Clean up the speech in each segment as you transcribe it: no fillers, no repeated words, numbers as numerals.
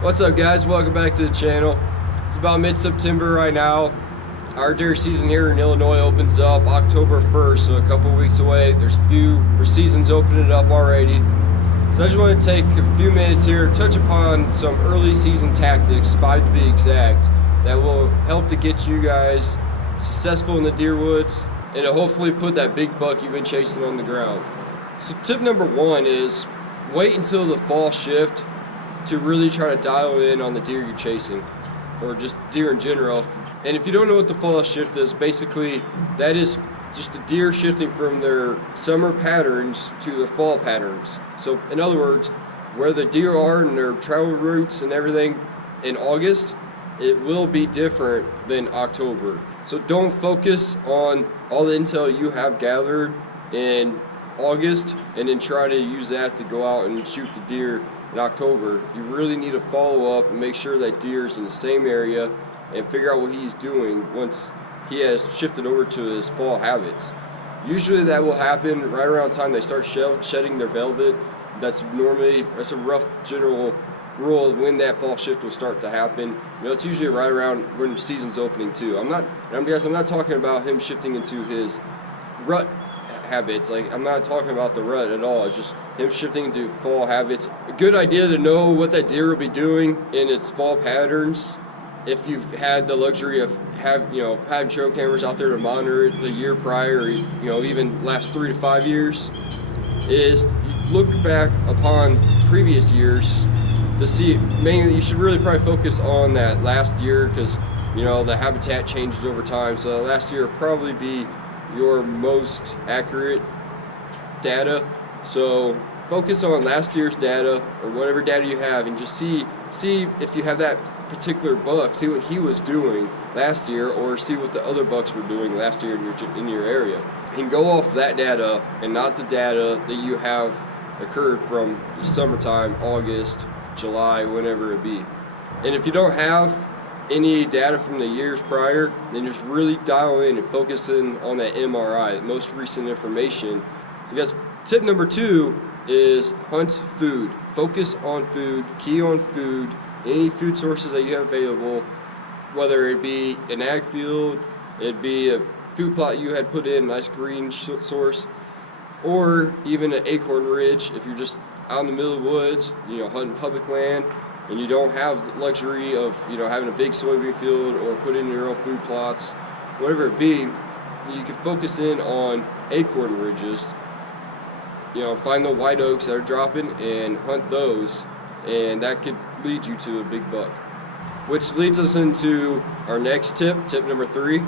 What's up, guys? Welcome back to the channel. It's about mid-September right now. Our deer season here in Illinois opens up October 1st, so a couple weeks away. There's a few seasons opening up already. So I just want to take a few minutes here, touch upon some early season tactics, 5 to be exact, that will help to get you guys successful in the deer woods and to hopefully put that big buck you've been chasing on the ground. So tip number 1 is wait until the fall shift to really try to dial in on the deer you're chasing, or just deer in general. And if you don't know what the fall shift is, basically that is just the deer shifting from their summer patterns to their fall patterns. So in other words, where the deer are in their travel routes and everything in August, it will be different than October. So don't focus on all the intel you have gathered in August and then try to use that to go out and shoot the deer in October. You really need to follow up and make sure that deer is in the same area and figure out what he's doing once he has shifted over to his fall habits. Usually that will happen right around the time they start shedding their velvet. That's a rough general rule of when that fall shift will start to happen. You know, it's usually right around when the season's opening too. I'm not talking about him shifting into his rut habits. Like, I'm not talking about the rut at all. It's just him shifting into fall habits. A good idea to know what that deer will be doing in its fall patterns, if you've had the luxury of having trail cameras out there to monitor it the year prior, or even last 3 to 5 years, is you look back upon previous years to see. Mainly, you should really probably focus on that last year, because the habitat changes over time. So last year will probably be your most accurate data. So focus on last year's data, or whatever data you have, and just see if you have that particular buck, see what he was doing last year, or see what the other bucks were doing last year in your area, and go off that data and not the data that you have occurred from the summertime, August, July, whenever it be. And if you don't have any data from the years prior, then just really dial in and focus in on that MRI, the most recent information. So guys, tip number 2 is hunt food. Focus on food, key on food, any food sources that you have available, whether it be an ag field, it be a food plot you had put in, nice green source, or even an acorn ridge if you're just out in the middle of the woods, hunting public land, and you don't have the luxury of having a big soybean field or put in your own food plots, whatever it be. You can focus in on acorn ridges. Find the white oaks that are dropping and hunt those, and that could lead you to a big buck. Which leads us into our next tip number 3.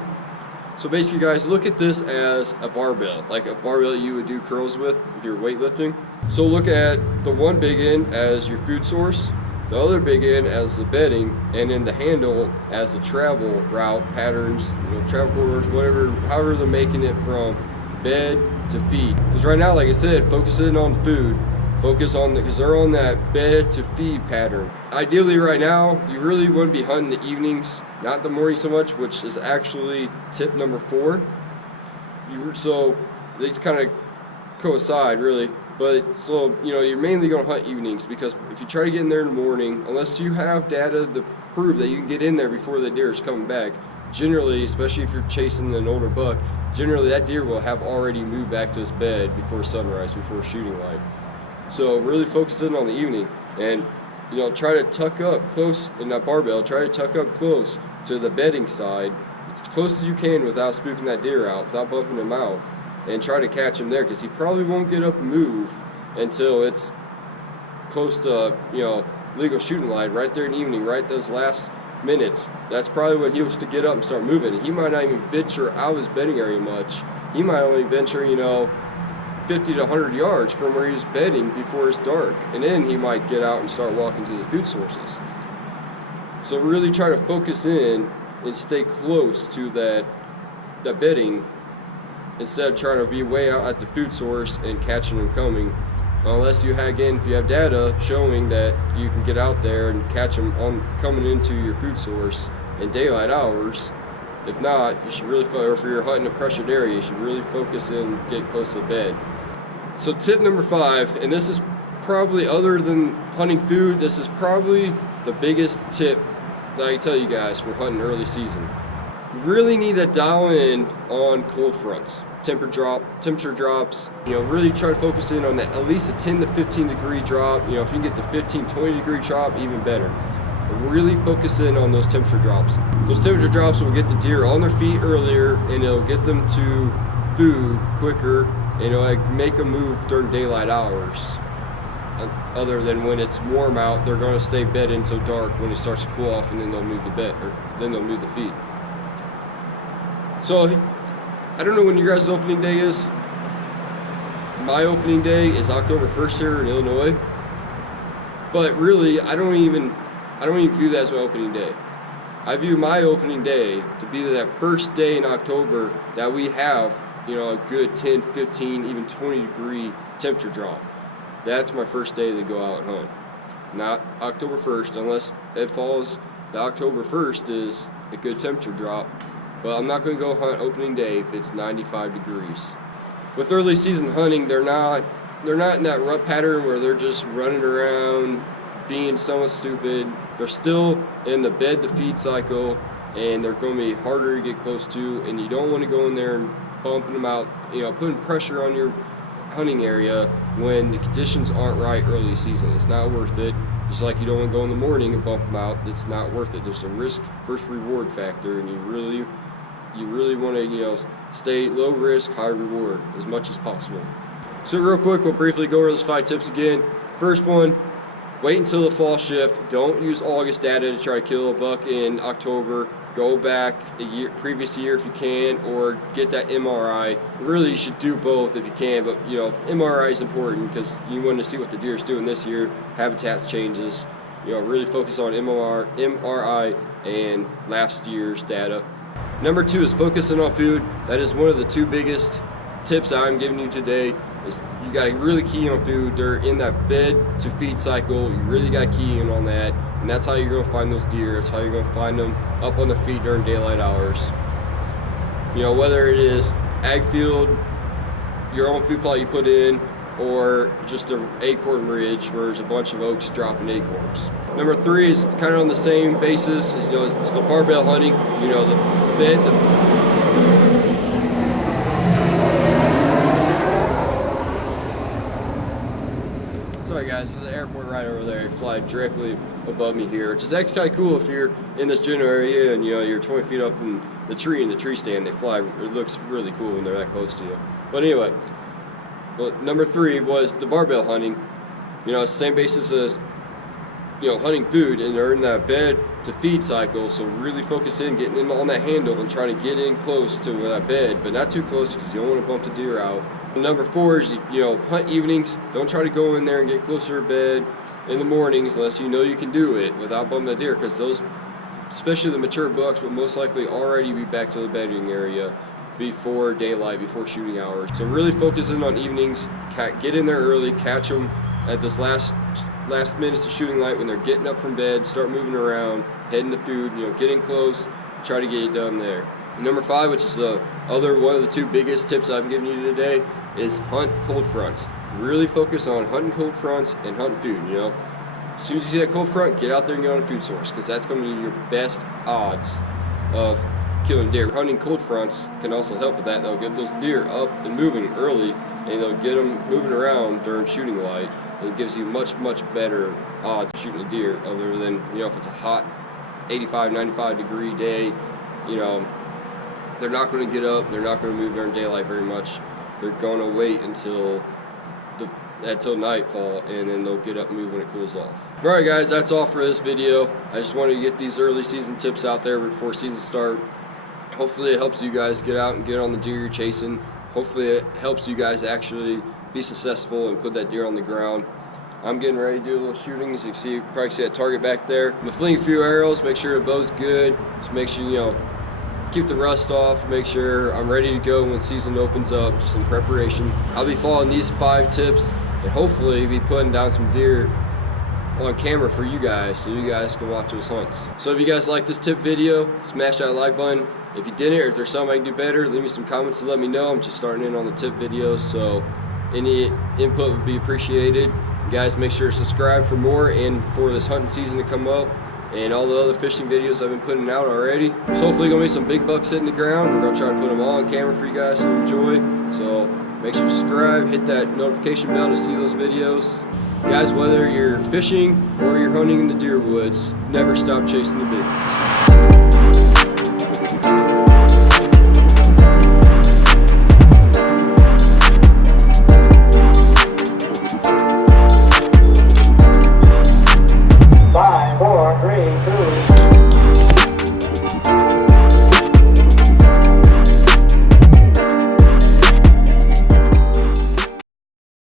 So basically, guys, look at this as a barbell, like a barbell you would do curls with if you're weightlifting. So look at the one big end as your food source, the other big end as the bedding, and then the handle as the travel route patterns, travel corridors, however they're making it from bed to feed. Because right now, like I said, focus in on food. Focus on because they're on that bed to feed pattern. Ideally, right now, you really want to be hunting the evenings, not the morning so much, which is actually tip number 4. So these kind of coincide, really. But so you're mainly going to hunt evenings, because if you try to get in there in the morning, unless you have data to prove that you can get in there before the deer is coming back, generally, especially if you're chasing an older buck, generally that deer will have already moved back to his bed before sunrise, before shooting light. So really focus in on the evening, and try to tuck up close in that barbell. Try to tuck up close to the bedding side, as close as you can without spooking that deer out, without bumping him out, and try to catch him there, because he probably won't get up and move until it's close to legal shooting light, right there in the evening, right those last minutes. That's probably when he was to get up and start moving. He might not even venture out of his bedding area much. He might only venture 50 to 100 yards from where he was bedding before it's dark, and then he might get out and start walking to the food sources. So really try to focus in and stay close to that bedding, instead of trying to be way out at the food source and catching them coming. Unless you have data showing that you can get out there and catch them coming into your food source in daylight hours. If not, you should really, or if you're hunting a pressured area, you should really focus in, get close to bed. So tip number 5, and this is probably, other than hunting food, this is probably the biggest tip that I can tell you guys for hunting early season. You really need to dial in on cold fronts. Temperature drops, really try to focus in on that, at least a 10 to 15 degree drop. If you can get the 15, 20 degree drop, even better. But really focus in on those temperature drops. Those temperature drops will get the deer on their feet earlier, and it'll get them to food quicker, and it'll make them move during daylight hours. Other than when it's warm out, they're going to stay bedded until dark when it starts to cool off, and then they'll move the bed, or then they'll move the feed. So I don't know when your guys' opening day is. My opening day is October 1st here in Illinois. But really, I don't even view that as my opening day. I view my opening day to be that first day in October that we have, a good 10, 15, even 20 degree temperature drop. That's my first day to go out and hunt. Not October 1st, unless it falls that October 1st is a good temperature drop. But I'm not going to go hunt opening day if it's 95 degrees. With early season hunting, they're not in that rut pattern where they're just running around being somewhat stupid. They're still in the bed to feed cycle, and they're going to be harder to get close to, and you don't want to go in there and bumping them out, putting pressure on your hunting area when the conditions aren't right early season. It's not worth it. Just like you don't want to go in the morning and bump them out, it's not worth it. There's a risk versus reward factor, and you really want to stay low risk, high reward as much as possible. So real quick, we'll briefly go over those 5 tips again. First one, wait until the fall shift. Don't use August data to try to kill a buck in October. Go back previous year if you can, or get that MRI. Really, you should do both if you can, but MRI is important because you want to see what the deer is doing this year, habitat changes. Really focus on MRI and last year's data. Number 2 is focusing on food. That is one of the 2 biggest tips I'm giving you today. Is you got to really key in on food. They're in that bed to feed cycle. You really got to key in on that, and that's how you're going to find those deer. That's how you're going to find them up on the feed during daylight hours. Whether it is ag field, your own food plot you put in, or just an acorn ridge where there's a bunch of oaks dropping acorns. Number 3 is kind of on the same basis. It's the barbell hunting. The bed. Sorry guys, there's an airport right over there. It flies directly above me here, which is actually kind of cool if you're in this general area and you're 20 feet up in the tree stand. They fly. It looks really cool when they're that close to you. But anyway. Well, number 3 was the barbell hunting. It's the same basis as hunting food, and they're in that bed to feed cycle. So really focus in, getting them on that handle and trying to get in close to that bed, but not too close because you don't want to bump the deer out. And number 4 is hunt evenings. Don't try to go in there and get closer to bed in the mornings unless you can do it without bumping the deer, because those, especially the mature bucks, will most likely already be back to the bedding area before daylight, before shooting hours. So really focusing on evenings, get in there early, catch them at this last minutes of shooting light when they're getting up from bed, start moving around, heading to food, get in close, try to get it done there. And number 5, which is one of the 2 biggest tips I'm giving you today, is hunt cold fronts. Really focus on hunting cold fronts and hunting food. As soon as you see that cold front, get out there and get on a food source, because that's going to be your best odds of killing deer. Hunting cold fronts can also help with that. They'll get those deer up and moving early, and they'll get them moving around during shooting light. And it gives you much better odds of shooting a deer, other than if it's a hot 85, 95 degree day. They're not going to get up. They're not going to move during daylight very much. They're going to wait until nightfall, and then they'll get up and move when it cools off. Alright guys, that's all for this video. I just wanted to get these early season tips out there before season start. Hopefully it helps you guys get out and get on the deer you're chasing. Hopefully it helps you guys actually be successful and put that deer on the ground. I'm getting ready to do a little shooting. As you can see, you probably see that target back there. I'm fling a few arrows, make sure the bow's good. Just make sure, keep the rust off, make sure I'm ready to go when season opens up, just in preparation. I'll be following these 5 tips and hopefully be putting down some deer on camera for you guys so you guys can watch those hunts. So if you guys like this tip video, smash that like button. If you didn't, or if there's something I can do better, leave me some comments to let me know. I'm just starting in on the tip videos, so any input would be appreciated. Guys, make sure to subscribe for more and for this hunting season to come up and all the other fishing videos I've been putting out already. So hopefully gonna be some big bucks hitting the ground. We're gonna try to put them all on camera for you guys to enjoy. So make sure to subscribe, hit that notification bell to see those videos. Guys, whether you're fishing or you're hunting in the deer woods, never stop chasing the big ones.